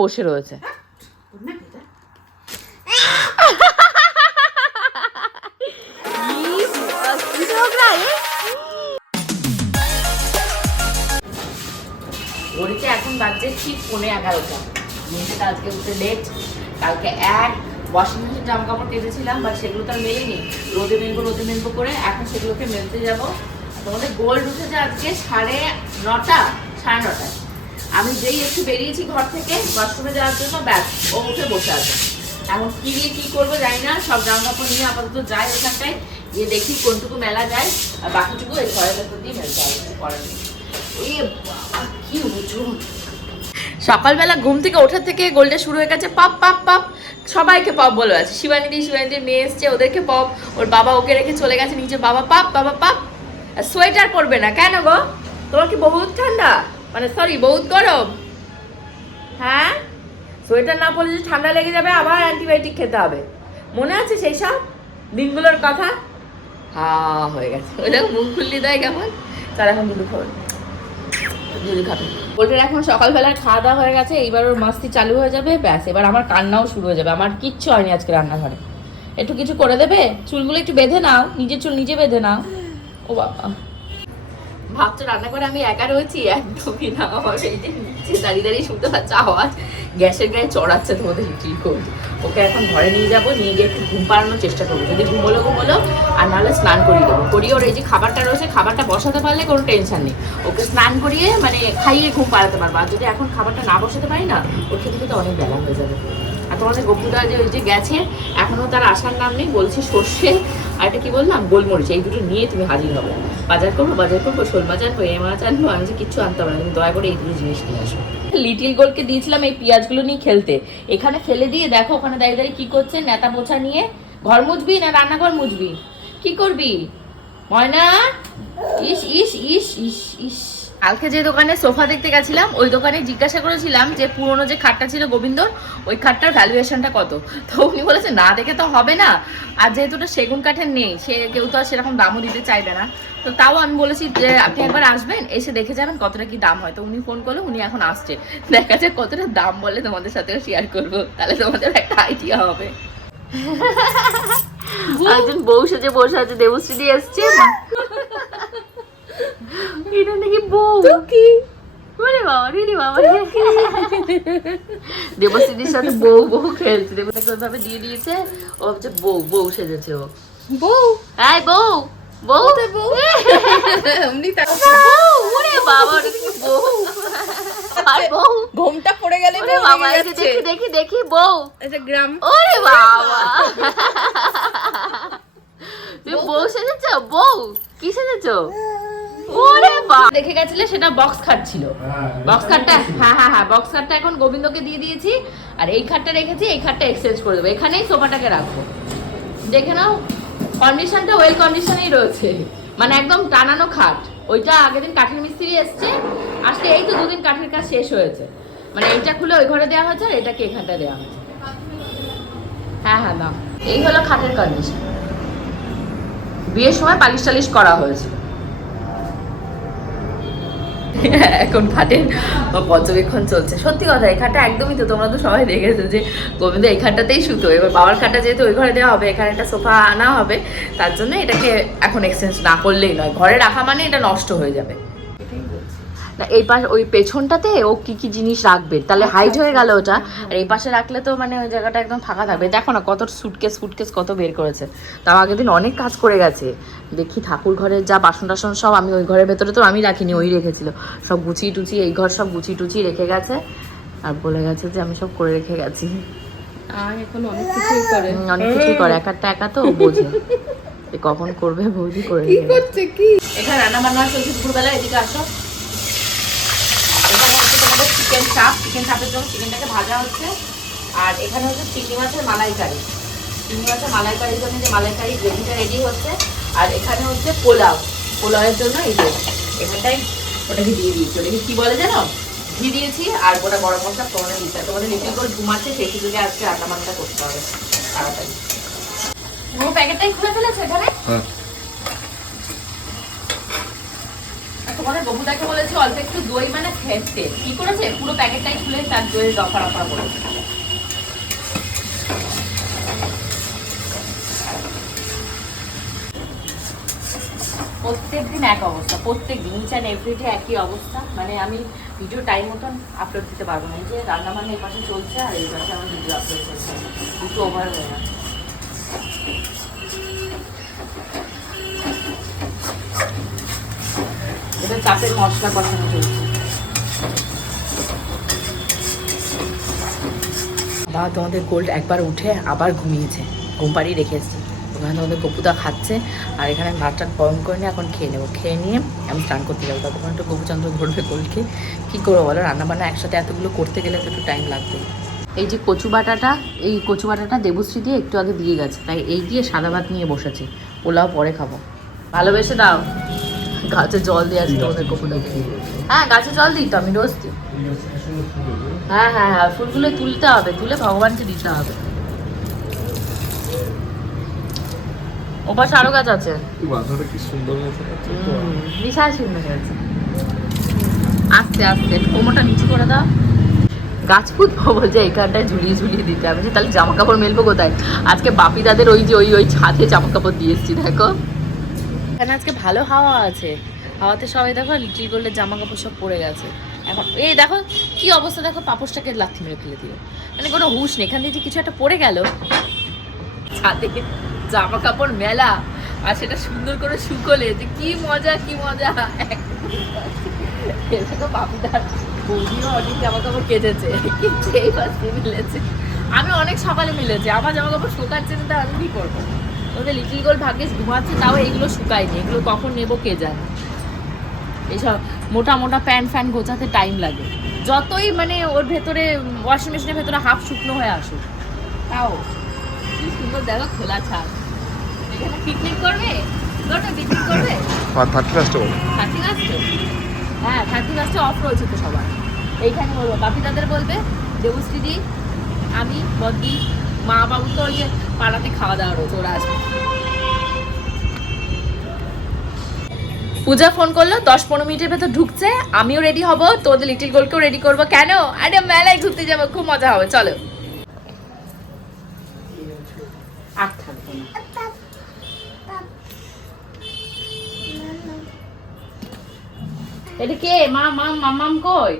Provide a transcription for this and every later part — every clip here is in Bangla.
বসে রয়েছে। ঘড়িতে এখন বাজছে ঠিক পৌনে এগারোটা। মেয়েটা আজকে উঠে লেট কালকে এক। ওয়াশিং মেশিন জামা কাপড় কেটেছিলাম বাট সেগুলো তো আর মেলিনি। রোদে মেলবো রোদে মেলবো করে এখন সেগুলোকে মেলতে যাব। তোমাদের গোল্ড উঠেছে আজকে সাড়ে নটা, সাড়ে নটায়। আমি যেই একটু বেরিয়েছি ঘর থেকে, বাথরুমে যাওয়ার জন্য, ব্যাস, ও উঠে বসে আছে। এখন কি দিয়ে কি করব জানি না, সব জামা কাপড় নিয়ে আপাতত যাই ওখানটায় গিয়ে দেখি কোনটুকু মেলা যায়, আর বাকিটুকু এই ঘরের ভেতর দিয়ে মেলতে হবে কিছু করার কি উঁচু সকালবেলা ঘুম থেকে ওঠার থেকে গোলটা শুরু হয়ে গেছে, পাপ পাপ পাপ। সবাইকে পপ বলে আছে শিবানিদি, শিবানিদির মেয়ে এসছে, ওদেরকে পপ। ওর বাবা ওকে রেখে চলে গেছে নিচে বাবা, পাপ বাবা, পাপ। সোয়েটার পরবে না। কেন গো? তোমার কি বহুত ঠান্ডা? মানে সরি বহুত গরম। হ্যাঁ? সোয়েটার না পরলে যে ঠান্ডা লেগে যাবে, আবার অ্যান্টিবায়োটিক খেতে হবে। মনে আছে সেই সব? দিনগুলোর কথা? হা, হয়ে গেছে। ওই দেখো মুখ খুললি দেয় কেমন? তার এখন দুধ খাবে। দুধ খাবে। পোল্ট্রির এখন সকালবেলার খাওয়া দাওয়া হয়ে গেছে, এইবার ওর মাস্তি চালু হয়ে যাবে, ব্যাস। এবার আমার কান্নাও শুরু হয়ে যাবে। আমার কিচ্ছু হয়নি আজকে রান্নাঘরে। একটু কিছু করে দেবে? চুলগুলো একটু বেঁধে নাও। নিজের চুল নিজে বেঁধে নাও। ও বাবা। ভাবছ রান্না করে আমি একা রয়েছি? একদমই না, আমার এই যে নিচে দাঁড়িয়ে দাঁড়িয়ে শুনতে পাচ্ছে আওয়াজ, গ্যাসের গায়ে চড়াচ্ছে তোমাদের হিটিল কোড ওকে এখন ঘরে নিয়ে যাব, নিয়ে গিয়ে একটু ঘুম পাড়ানোর চেষ্টা করব। যদি ঘুমোলো ঘুমোলো আর নাহলে স্নান করিয়ে দেবো। করিয়ে ওর এই যে খাবারটা রয়েছে, খাবারটা বসাতে পারলে কোনো টেনশন নেই। ওকে স্নান করিয়ে মানে খাইয়ে ঘুম পাড়াতে পারব। আর যদি এখন খাবারটা না বসাতে পারি না, ওর খেতে খেতে অনেক বেলা হয়ে যাবে। আর তোমাদের গপুদা যে ওই যে গেছে, এখনও তার আসার নাম নেই, বলছি সর্ষে আর এটা কী বললাম? গোলমরিচ, এই দুটো নিয়ে তুমি হাজির হবে। বাজার করব বাজার করব, শোল মাছ আনব এ মাছ আনব, আমি যে কিচ্ছু আনতে পারব তুমি দয়া করে এই দুটো জিনিস নিয়ে আসো। লিটিল গোলকে দিয়েছিলাম এই পেঁয়াজগুলো নিয়ে খেলতে। এখানে ফেলে দিয়ে দেখো ওখানে দাঁড়িয়ে দাঁড়িয়ে কী করছে, নেতা পোছা নিয়ে। ঘর মুছবি না রান্নাঘর মুছবি? কি করবি? ময়না? ইস ইস ইস ইস ইস। কালকে যে দোকানে সোফা দেখতে গেছিলাম, ওই দোকানে জিজ্ঞাসা করেছিলাম যে পুরনো যে খাটটা ছিল গোবিন্দর, ওই খাটটার ভ্যালুয়েশনটা কত? তো উনি বলেছে, না, দেখে তো হবে না। আর যেহেতু ওটা সেগুন কাঠের নেই, সে কেউ তো আর সেরকম দামও দিতে চাইবে না। তো তাও আমি বলেছি যে, আপনি একবার আসবেন, এসে দেখে যাবেন কতটা কি দাম হয়। তো উনি ফোন করলে, উনি এখন আসছে। দেখা যাক কতটা দাম বলে তোমাদের সাথেও শেয়ার করব। তাহলে তোমাদের একটা আইডিয়া হবে। একজন বউ সেজে বসে আছে, দেবশ্রী এসছে, মা- এটা নাকি বউ? কি ওরে বাবা রে বাবা দেবশ্রীদির সাথে বউ বউ খেলছে। দেবতাকে ওইভাবে দিয়ে দিয়েছে ও হচ্ছে বউ বউ সেজেছে ও। বউ? হাই বউ বউ? বউ? এমনি তার বউ ওরে বাবা ওটা কি বউ। আর বউ? ঘোমটা পড়ে গেলে ওরে বাবা এই দেখি দেখি দেখি বউ। এটা গ্রাম। ওরে বাবা। তুমি বউ সেজেছ? বউ? কি সেজেছ? ওরে বাবা দেখে গেছিলে সেটা বক্স খাট ছিল। বক্স খাটটা হ্যাঁ হ্যাঁ হ্যাঁ বক্স খাটটা এখন গোবিন্দকে দিয়ে দিয়েছি আর এই খাটটা রেখেছি এই খাটটা এক্সচেঞ্জ করে দেবো। এখানেই সোফাটাকে রাখব। দেখে নাও কন্ডিশনটা ওয়েল কন্ডিশনেই রয়েছে। মানে একদম টানানো খাট। ওইটা আগের দিন কাঠের মিস্ত্রি এসছে। আজকে এই তো দুদিন কাঠের কাজ শেষ হয়েছে। মানে এইটা খুলে ওই ঘরে দেওয়া হয়েছে আর এটাকে এখানটা দেওয়া হয়েছে। হ্যাঁ হ্যাঁ দাম এই হলো খাটের কন্ডিশন বিয়ের সময় পালিশ টালিশ করা হয়েছিল। এখন খাটের পর্যবেক্ষণ চলছে। সত্যি কথা, এই খাটটা একদমই তো তোমরা তো সবাই দেখেছ যে গোবিন্দ এই খাটটাতেই শুতো। এবার বাবার খাটটা যেহেতু ওই ঘরে দেওয়া হবে, এখানে একটা সোফা আনা হবে, তার জন্য এটাকে এখন এক্সচেঞ্জ না করলেই নয়। ঘরে রাখা মানে এটা নষ্ট হয়ে যাবে। না এই পাশ ওই পেছনটাতে ও কি কি জিনিস রাখবে? তাহলে হাইট হয়ে গেল ওটা। আর এই পাশে রাখলে তো মানে ওই জায়গাটা একদম ফাঁকা থাকবে। দেখো না কত সুটকেস ফুটকেস কত বের করেছে। তাও আগের দিন অনেক কাজ করে গেছে। দেখি ঠাকুর ঘরের যা বাসন টাসন সব আমি ওই ঘরের ভেতরে তো আমি রাখিনি ওই রেখেছিল। সব গুছিয়ে টুচিয়ে এই ঘর সব গুছিয়ে টুচিয়ে রেখে গেছে। আর বলে গেছে যে আমি সব করে রেখে গেছি। অনেক কিছুই করে। অনেক কিছুই করে। এক একটা একা তো বোঝে। কখন করবে বৌদি করে কি। করছে কি? এখানে রান্না বান্না চলছে দুপুরবেলা এদিকে আসো এখানে হচ্ছে তোমাদের চিকেন চাপ চিকেন চাপের জন্য চিকেনটাকে ভাজা হচ্ছে। আর এখানে হচ্ছে চিংড়ি মাছের মালাইকারি। চিংড়ি মাছের মালাইকারির জন্য যে মালাইকারি গ্রেভিটা রেডি হচ্ছে। আর এখানে হচ্ছে পোলাও। পোলাওয়ের জন্য এই যে এখানটাই ওটাকে দিয়ে দিয়েছি। ওটাকে কি বলে জানো ঘি দিয়েছি আর গোটা গরম মশলা তোমাদের দিতে হবে। তোমাদের লিটিল করে ঘুমাচ্ছে সেই সুযোগে আজকে রান্না বান্নাটা করতে হবে। তাড়াতাড়ি। পুরো প্যাকেটটাই খুলে ফেলেছে এখানে? হ্যাঁ। তোমাদের বকুদাকে বলেছি অল্প একটু দই মানে খেতে। কি করেছে? পুরো প্যাকেটটাই খুলে তার দইয়ের রফা রফা করেছে প্রত্যেক দিন এক অবস্থা প্রত্যেক দিন ইচ অ্যান্ড এভরিডে একই অবস্থা। মানে আমি ভিডিও টাইম মতন আপলোড দিতে পারব না। এই যে রান্না বান্না এই পাশে চলছে আর এই পাশে আমার ভিডিও আপলোড চলছে দুটো ওভার হয়ে এটা চাপের মশলা কষানো চলছে। বাবা তোমাদের গোল্ড একবার উঠে আবার ঘুমিয়েছে। ঘুম পাড়িয়ে রেখে এসেছি। ওখানে তোমাদের গপুদা খাচ্ছে আর এখানে আমি ভাত টাত গরম করে নিয়ে এখন খেয়ে নেব। খেয়ে নিয়ে আমি স্নান করতে যাব। ততক্ষণ একটু গপুচন্দ্র ধরবে গোল্ডকে কী করব বলো? রান্নাবান্না একসাথে এতগুলো করতে গেলে তো একটু টাইম লাগবে। এই যে কচু বাটাটা এই কচু বাটাটা দেবশ্রী দিয়ে একটু আগে দিয়ে গেছে। তাই এই দিয়ে সাদা ভাত নিয়ে বসেছে। পোলাও পরে খাব। ভালোবেসে দাও। গাছে জল দিয়ে আছে তোমাদের কপুদাকে হ্যাঁ গাছে জল দিই তো আমি রোজ দিই। হ্যাঁ হ্যাঁ হ্যাঁ ফুলগুলো তুলতে হবে তুলে ভগবানকে দিতে হবে। ওপাশে আরও গাছ আছে? বিশাল সুন্দর হয়েছে। আস্তে আস্তে কোমরটা নিচু করে দাও। গাছ পুঁতবো বলছে এইখানটায় ঝুলিয়ে ঝুলিয়ে দিতে হবে। তাহলে জামা কাপড় মেলবো কোথায়? আজকে বাপি দাদের ওই যে ওই ওই ছাদে জামা কাপড় দিয়ে এসছি দেখো। এখানে আজকে ভালো হাওয়া আছে। হাওয়াতে সবাই দেখো লিটিল গোল্ডের জামা কাপড় সব পড়ে গেছে। এখন এই দেখো কি অবস্থা দেখো পাপোশটাকে লাথি মেরে ফেলে দিল। মানে কোনো হুশ নেই, এখান থেকে কিছু একটা পড়ে গেল। ছাদে জামা কাপড় মেলা, আর সেটা সুন্দর করে শুকোলে যে কি মজা কি মজা। অনেক জামা কাপড় এই মিলেছে আমি অনেক সকালে মিলেছে, আমার জামা কাপড় শুকাচ্ছে না আমি কি করব? ওদের লিটিল গোল ভাগ্যেস ঘুমাচ্ছে তাও এগুলো শুকায়নি। এগুলো কখন নেব কে জানে? এইসব মোটা মোটা প্যান্ট ফ্যান গোছাতে টাইম লাগে। যতই মানে ওর ভেতরে ওয়াশিং মেশিনের ভেতরে হাফ শুকনো হয়ে আসুক তাও। কি সুন্দর দেখো খোলা ছাদ। এখানে পিকনিক করবে? পিকনিক করবে? আর থার্টি ফার্স্ট থার্টি ফার্স্টে হ্যাঁ থার্টি ফার্স্টে অফ রয়েছে তো সবার। এইখানে বলব বাপি তাদের বলবে দেবশ্রীদি আমি বদি মা বাবু তো ওই যে পাড়াতে খাওয়া দাওয়া রয়েছে, ওরা আসবে। পূজা ফোন করল, দশ পনেরো মিনিটের ভেতর ঢুকছে, আমিও রেডি হব তোদের লিটিল গোলকেও রেডি করব। কেন? আরে মেলায় ঘুরতে যাব, খুব মজা হবে, চলো। এটা কে? মা মাম মামাম কই?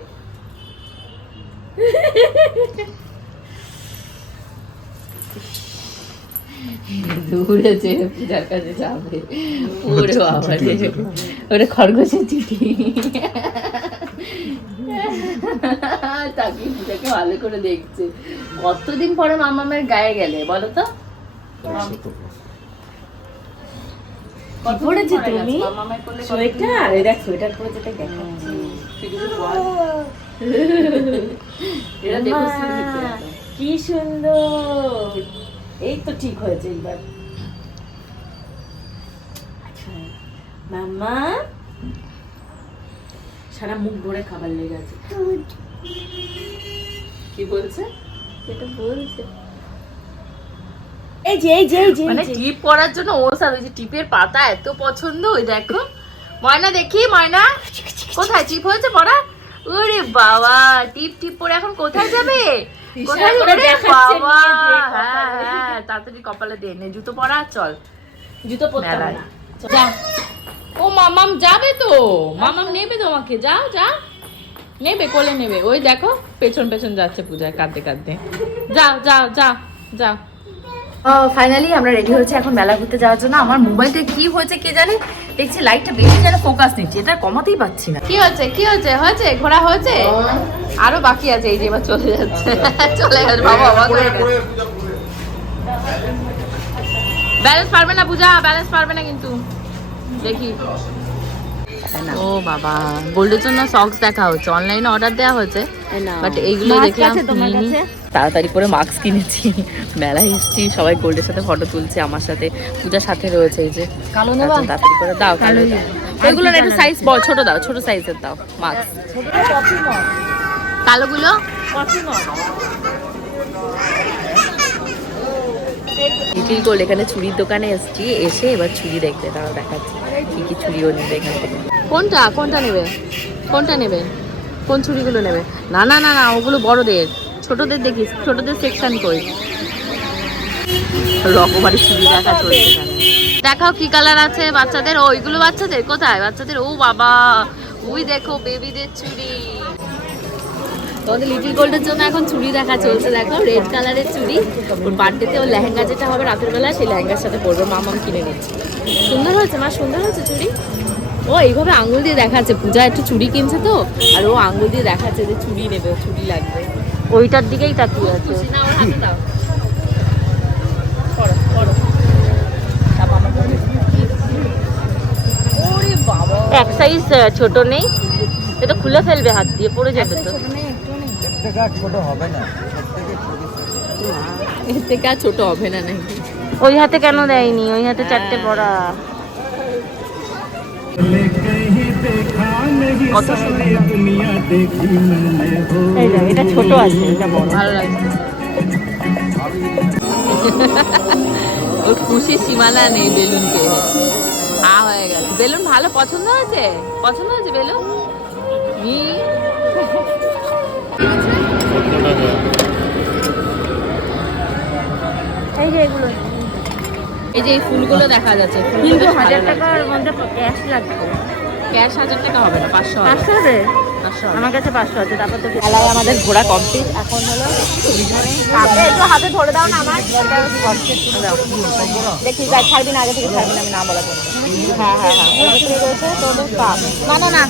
দূরে যে পূজার কাছে যাবে ওরে বাবা রে ওরে খরগোশের চিঠি। তাকে পূজাকে ভালো করে দেখছে। কতদিন পরে মামামের গায়ে গেলে বলো তো? তুমি? সোয়েটার? এই দেখ সোয়েটার পরে যেটা কি সুন্দর। এই তো ঠিক হয়েছে এইবার। আচ্ছা মামা সারা মুখ ভরে খাবার লেগে আছে। কি বলছে? সেটা বলছে। এই যে এই যে এই যে মানে টিপ পরার জন্য ও স্যার ওই যে টিপের পাতা এত পছন্দ ওই দেখো। ময়না দেখি ময়না। কোথায়? টিপ হয়েছে পড়া? ওরে বাবা টিপ টিপ পরে এখন কোথায় যাবে? দিয়ে হ্যাঁ। হ্যাঁ তাড়াতাড়ি কপালে দে নে জুতো পরা চল। জুতো পরতে যা। ও মামাম যাবে তো। মামাম নেবে তোমাকে। যাও যা নেবে কোলে নেবে। ওই দেখো পেছন পেছন যাচ্ছে পূজায় কাঁদতে কাঁদতে যাও যাও যাও যাও। ফাইনালি আমরা রেডি হয়েছে এখন মেলা ঘুরতে যাওয়ার জন্য। আমার মোবাইলটা কি হয়েছে কে জানে? দেখছি লাইটটা বেশি যেন ফোকাস নিচ্ছে এটা কমাতেই পাচ্ছি না। কি হচ্ছে কি হচ্ছে হয়েছে? ঘোরা হয়েছে? আরও বাকি আছে এই যে এবার চলে যাচ্ছে। চলে গেছে বাবা হয়ে গেছে ব্যালেন্স পারবে না পূজা ব্যালেন্স পারবে না কিন্তু। দেখি। ও বাবা গোল্ডের জন্য সক্স দেখা হচ্ছে। অনলাইনে অর্ডার দেওয়া হয়েছে। বাট এইগুলো দেখলাম তাড়াতাড়ি করে মাস্ক কিনেছি। মেলায় এসেছি সবাই গোল্ডের সাথে ফটো তুলছে আমার সাথে। পূজার সাথে রয়েছে এই যে। কালো আচ্ছা, তাড়াতাড়ি করে দাও কালো এগুলো একটু সাইজ বড় ছোট দাও ছোট সাইজের দাও মাস্ক কালোগুলো? লিটিল গোল্ড এখানে চুড়ির দোকানে এসেছি এসে এবার চুড়ি দেখতে তারা দেখাচ্ছি। কি কি চুড়িও নেবে এখান থেকে। কোনটা? কোনটা নেবে? কোনটা নেবে? কোন চুড়িগুলো নেবে? না না না না ওগুলো বড়দের। ছোটদের দেখিস, ছোটদের সেকশন কই রকমারি চুড়ি দেখা চলছে দেখাও কি কালার আছে বাচ্চাদের? ওইগুলো বাচ্চাদের? কোথায়? বাচ্চাদের? ও বাবা, ওই দেখো বেবিদের চুড়ি। তোমাদের গোল্ডের জন্য এখন চুড়ি দেখা চলছে, দেখো রেড কালারের চুড়ি। বার্থডেতে লেহেঙ্গা যেটা হবে সেই লেহেঙ্গার সাথে পরবে কিনে সুন্দর হয়েছে, মা, সুন্দর হয়েছে চুড়ি? ও, এইভাবে আঙুল দিয়ে দেখাচ্ছে। পূজা একটু চুড়ি কিনছে তো, আর ও আঙুল দিয়ে দেখাচ্ছে যে চুড়ি নেবে, চুড়ি লাগবে। ওইটার দিকেই তাকিয়ে আছে। এক সাইজ ছোট নেই। এটা খুলে ফেলবে হাত দিয়ে পড়ে যাবে তো। এর থেকে আর ছোট হবে না। নাকি ওই হাতে কেন দেয়নি? ওই হাতে চারটে পড়া। কত এই এটা ছোট আছে এটা বড়। ভালো লাগছে। ওর খুশি সীমানা নেই বেলুন পেয়ে আ হয়ে গেছে। বেলুন ভালো পছন্দ হয়েছে? পছন্দ হয়েছে বেলুন? এই যে এগুলো। এই যে এই ফুলগুলো দেখা যাচ্ছে। ফুলগুলো কিন্তু হাজার। টাকার মধ্যে ক্যাশ লাগবে। ক্যাশ হাজার টাকা হবে না পাঁচশো পাঁচশো হবে? আমার কাছে পাঁচশো আছে তারপর তো খেলায় আমাদের ঘোরা কমপ্লিট এখন হলো একটু হাতে ধরে দাও না আমার। দেখি গাই ছাড়বি না আগে থেকে ছাড়বি না আমি না বলা হ্যাঁ হ্যাঁ হ্যাঁ। না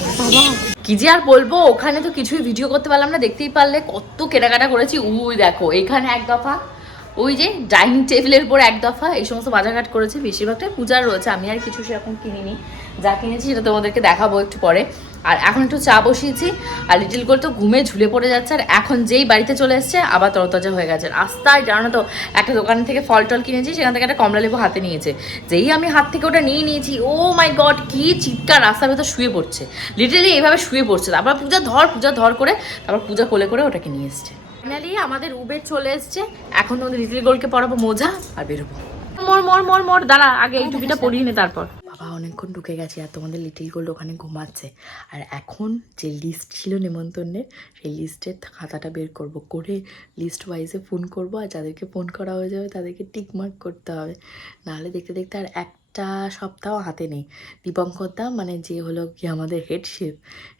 কি যে আর বলব ওখানে তো কিছুই ভিডিও করতে পারলাম না দেখতেই পারলে কত কেনাকাটা করেছি। উই দেখো এখানে এক দফা ওই যে ডাইনিং টেবিলের উপর এক দফা এই সমস্ত বাজারঘাট করেছে বেশিরভাগটাই পূজার রয়েছে আমি আর কিছু সেরকম কিনিনি। যা কিনেছি সেটা তোমাদেরকে দেখাবো একটু পরে। আর এখন একটু চা বসিয়েছি, আর লিটিল গোল তো ঘুমে ঝুলে পড়ে যাচ্ছে, আর এখন যেই বাড়িতে চলে এসছে, আবার তরতাজা হয়ে গেছে। রাস্তায়, জানো তো, একটা দোকান থেকে ফল টল কিনেছি, সেখান থেকে একটা কমলা লেবু হাতে নিয়েছে। যেই আমি হাত থেকে ওটা নিয়ে নিয়েছি, ও মাই গড কি চিৎকার, রাস্তার ভেতর শুয়ে পড়ছে। লিটারালি এইভাবে শুয়ে পড়ছে। তারপর পূজা ধর পূজা ধর করে, তারপর পূজা কোলে করে ওটাকে নিয়ে এসছে। ফাইনালি আমাদের উবের চলে এসছে। এখন লিটিল গোলকে পরাবো মোজা, আর বেরোবো। মোর মোর মোর মোর, দাঁড়া, আগে এই টুপিটা পরিয়ে নে তারপর। বাবা অনেকক্ষণ ঢুকে গেছে আর তোমাদের লিটিল গোল্ড ওখানে ঘুমাচ্ছে। আর এখন যে লিস্ট ছিল নেমন্তন্নের, সেই লিস্টের খাতাটা বের করব। করে লিস্ট ওয়াইজে ফোন করব আর যাদেরকে ফোন করা হয়ে যাবে তাদেরকে টিক মার্ক করতে হবে। নাহলে দেখতে দেখতে আর একটা সপ্তাহ হাতে নেই। দীপঙ্কর দা মানে যে হলো কি আমাদের হেড শেফ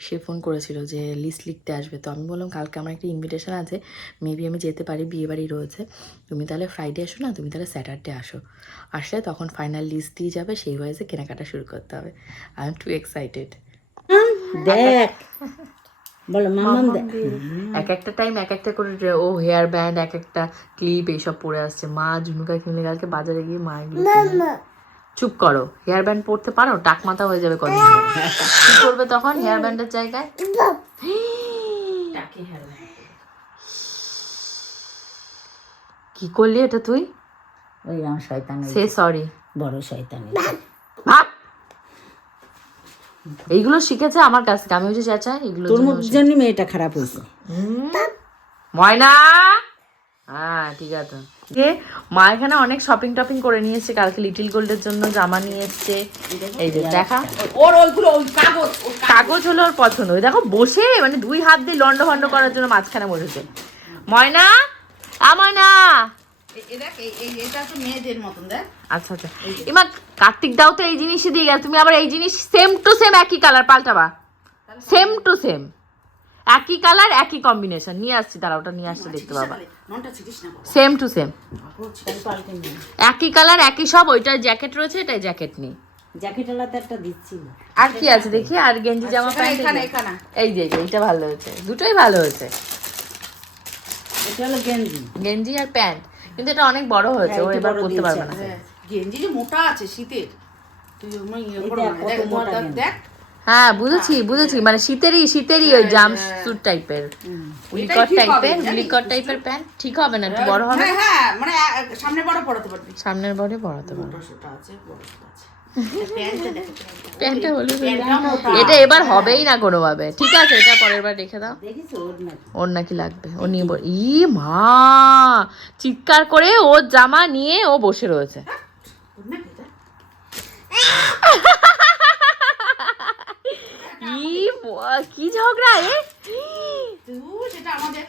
সে ফোন করেছিল যে লিস্ট লিখতে আসবে। তো আমি বললাম কালকে আমার একটা ইনভিটেশন আছে। মেবি আমি যেতে পারি বিয়ে বাড়ি রয়েছে। তুমি তাহলে ফ্রাইডে আসো না তুমি তাহলে স্যাটারডে আসো। আসলে তখন ফাইনাল লিস্ট দিয়ে যাবে সেই ওয়াইজে কেনাকাটা শুরু করতে হবে। আই এম টু এক্সাইটেড দেখ বলো মামাম দেখ এক একটা টাইম এক একটা করে ও হেয়ার ব্যান্ড এক একটা ক্লিপ এইসব পরে আসছে। মা ঝুনুকা কিনলে কালকে বাজারে গিয়ে মা। চুপ করো। হেয়ার ব্যান্ড পরতে পারো টাক মাথা হয়ে যাবে কদিন। কি করবে তখন হেয়ার ব্যান্ডের জায়গায়? কি করলি এটা তুই? ওই আমার শয়তান সে সরি বড় শয়তান এইগুলো শিখেছে আমার কাছ থেকে। আমি হচ্ছে চাচা এগুলো তোর জন্য মেয়েটা খারাপ হয়েছে। ময়না! হ্যাঁ ঠিক আছে। এ মা এখানে অনেক শপিং টপিং করে নিয়েছে। কালকে লিটিল গোল্ডের জন্য জামা নিয়ে এসছে এই যে দেখা। ওর ওইগুলো ওই কাগজ কাগজ। হলো ওর পছন্দ। ওই দেখো বসে মানে দুই হাত দিয়ে লন্ড ভন্ড করার জন্য মাঝখানে বসেছে। ময়না? আ ময়না! এ দেখ এই এই- এটা তো মেয়েদের মতন দেখ। আচ্ছা আচ্ছা। এমা কার্তিক দাও তো এই জিনিসই দিয়ে গেল। তুমি আবার এই জিনিস সেম টু সেম একই কালার পাল্টাবা। সেম টু সেম একই কালার একই কম্বিনেশন নিয়ে আসছি তারা ওটা নিয়ে আসছে দেখতে পাবা। সেম টু সেম একই কালার একই সব ওইটার জ্যাকেট রয়েছে এটাই জ্যাকেট নেই। জ্যাকেট আলাদা একটা দিচ্ছিল আর কি আছে দেখি? আর গেঞ্জি জামা প্যান্ট এখানে এখানে। এই যে এই এইটা ভালো হয়েছে। দুটোই ভালো হয়েছে। এটা হলো গেঞ্জি। গেঞ্জি আর প্যান্ট। কিন্তু এটা অনেক বড় হয়েছে ও হ্যাঁ, এবার বড় করতে পারবে না। হ্যাঁ, গেঞ্জি যে মোটা আছে শীতের। তুই ইয়ে দেখ, দেখ হ্যাঁ বুঝেছি। বুঝেছি। মানে শীতেরই শীতেরই ওই জাম স্যুট টাইপের উলিকট টাইপের? উলিকট টাইপের প্যান্ট ঠিক হবে না? একটু বড় হবে? হ্যাঁ হ্যাঁ মানে সামনে বড় পড়াতে পারবি। সামনের বডি বড়াতে পারবে। প্যান্টটা হয়ে মোটা। এটা এবার হবেই না কোনোভাবে। ঠিক আছে এটা পরের বার রেখে দাও। ওর নাকি? লাগবে। ও নিয়ে বল- ই মা! চিৎকার করে ওর জামা নিয়ে ও বসে রয়েছে। কি ঝগড়া এ? সেটা আমাদের।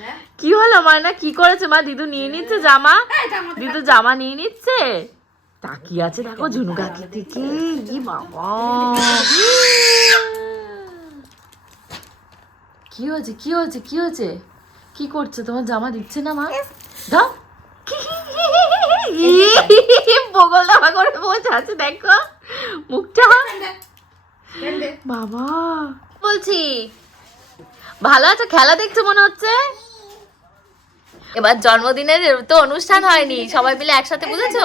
হ্যাঁ? কি হলো মায়না কি করেছে? মা দিদু নিয়ে নিচ্ছে জামা? হ্যাঁ, দিদু জামা নিয়ে নিচ্ছে? তাকিয়ে আছে দেখো ঝুনু কাকির থেকে। ই বাবা। কি হয়েছে কি হয়েছে কি হয়েছে? কি করছে? তোমার জামা দিচ্ছে না মা? দাও। বগল করে বসে আছে দেখো। মুখটা। বাবা। বলছি ভালো আছে খেলা দেখছ মনে হচ্ছে? এবার জন্মদিনের তো অনুষ্ঠান হয়নি সবাই মিলে একসাথে বুঝেছ?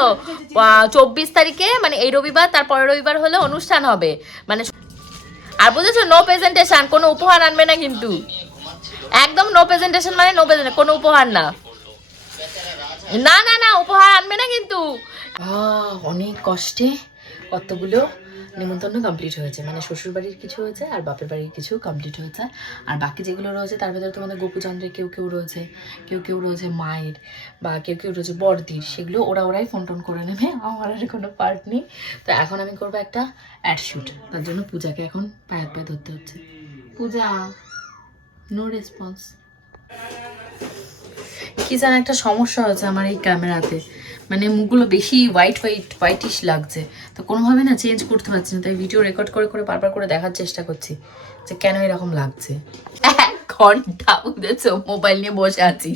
চব্বিশ তারিখে মানে এই রবিবার তারপরের রবিবার হলে অনুষ্ঠান হবে। মানে আর বুঝেছ নো প্রেজেন্টেশন কোনো উপহার আনবে না কিন্তু। একদম নো প্রেজেন্টেশন মানে নো প্রেজেন্ট কোনো উপহার না। না না না, উপহার আনবে না কিন্তু। অনেক কষ্টে কতগুলো নিমন্ত্রণ কমপ্লিট হয়েছে। মানে শ্বশুর বাড়ির কিছু হয়েছে আর বাপের বাড়ির কিছু কমপ্লিট হয়েছে। আর বাকি যেগুলো রয়েছে, তার ভেতরে তোমাদের গোপুচন্দ্রের কেউ কেউ রয়েছে, কেউ কেউ রয়েছে মায়ের বা কেউ কেউ রয়েছে বড়দির সেগুলো ওরা ওরাই ফোন টোন করে নেবে, আমার আর কোনো পার্ট নেই। তো এখন আমি করব একটা অ্যাড শ্যুট তার জন্য পূজাকে এখন পায়ে পায়ে ধরতে হচ্ছে। পূজা নো রেসপন্স কি যেন একটা সমস্যা হয়েছে আমার এই ক্যামেরাতে। মানে মুখগুলো বেশি হোয়াইট হোয়াইট হোয়াইটিশ লাগছে। তো কোনোভাবে না চেঞ্জ করতে পারছি না, তাই ভিডিও রেকর্ড করে করে বারবার করে দেখার চেষ্টা করছি যে কেন এরকম লাগছে। ঘণ্টা বুঝেছ মোবাইল নিয়ে বসে আছি।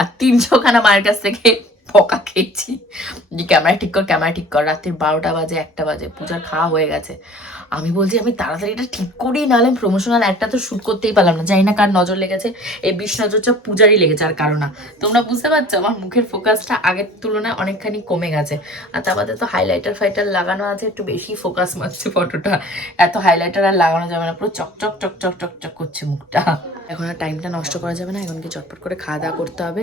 আর তিনশো খানা মায়ের কাছ থেকে পকা খেয়েছি। ক্যামেরা ঠিক কর, ক্যামেরা ঠিক কর রাত্রির বারোটা বাজে, একটা বাজে, পূজার খাওয়া হয়ে গেছে। আমি বলছি, আমি তাড়াতাড়ি এটা ঠিক করেই নাহলে প্রমোশনাল একটা তো শ্যুট করতেই পারলাম না। জানি না কার নজর লেগেছে, এই বিষ নজরটা পূজারই লেগেছে আর কারও না। তোমরা বুঝতে পারছ, আমার মুখের ফোকাসটা আগের তুলনায় অনেকখানি কমে গেছে। আর তার বাদে তো হাইলাইটার ফাইটার লাগানো আছে, একটু বেশি ফোকাস মারছে ফটোটা এত হাইলাইটার আর লাগানো যাবে না, পুরো চকচক চকচক চকচক করছে মুখটা। এখন আর টাইমটা নষ্ট করা যাবে না, এখন কি চটপট করে খাওয়া দাওয়া করতে হবে,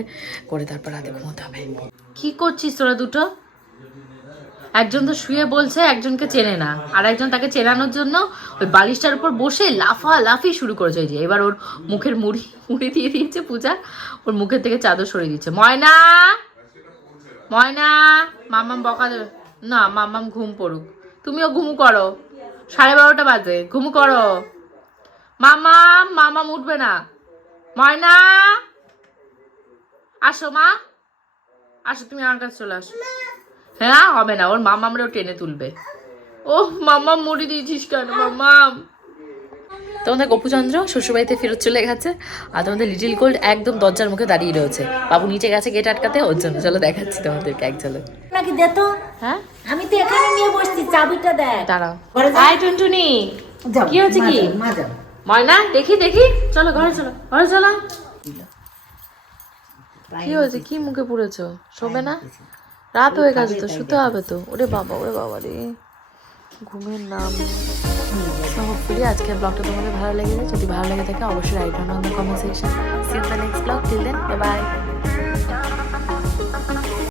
করে তারপর রাতে ঘুমোতে হবে। কি করছিস তোরা দুটো? একজন তো শুয়ে বলছে, একজনকে চেনে না। আর একজন তাকে চেনানোর জন্য ওই বালিশটার উপর বসে লাফা লাফি শুরু করেছে ওই যে। এবার ওর মুখের মুড়ি মুড়ি দিয়ে দিয়েছে পূজা। ওর মুখের থেকে চাদর সরিয়ে দিচ্ছে। ময়না! ময়না! মাম্মাম বকা দেবে না, মাম্মাম ঘুম পড়ুক। তুমিও ঘুমু করো। সাড়ে বারোটা বাজে। ঘুমু করো। মামাম মামাম উঠবে না। ময়না! আসো মা। আসো, তুমি আমার কাছে চলে আসো। হ্যাঁ হবে না ওর মামা আমরাও টেনে তুলবে। ও মামা মুড়ি দিয়েছিস কেন মামাম? তোমাদের গোপুচন্দ্র শ্বশুরবাড়িতে ফেরত চলে গেছে আর তোমাদের লিটিল গোল্ড একদম দরজার মুখে দাঁড়িয়ে রয়েছে। বাবু নিচে গেছে গেট আটকাতে ওর জন্য। চলো দেখাচ্ছি তোমাদেরকে এক ঝলক। নাকি দে তো। হ্যাঁ? আমি তো এখানে নিয়ে বসছি চাবিটা দেখ। দাঁড়াও। হাই টুনটুনি কি হচ্ছে কি? যাও, মা যাও। ময়না দেখি দেখি। চলো ঘরে চলো ঘরে চলো। কি হয়েছে? কি মুখে পুড়েছো? শোবে না? রাত হয়ে গেছে তো শুতে হবে তো। ওরে বাবা ওরে বাবা রে। ঘুমের নাম। হোপফুলি আজকের ব্লগটা তোমাদের ভালো লেগেছে যদি ভালো লেগে থাকে অবশ্যই write on the comment section see the next blog till then bye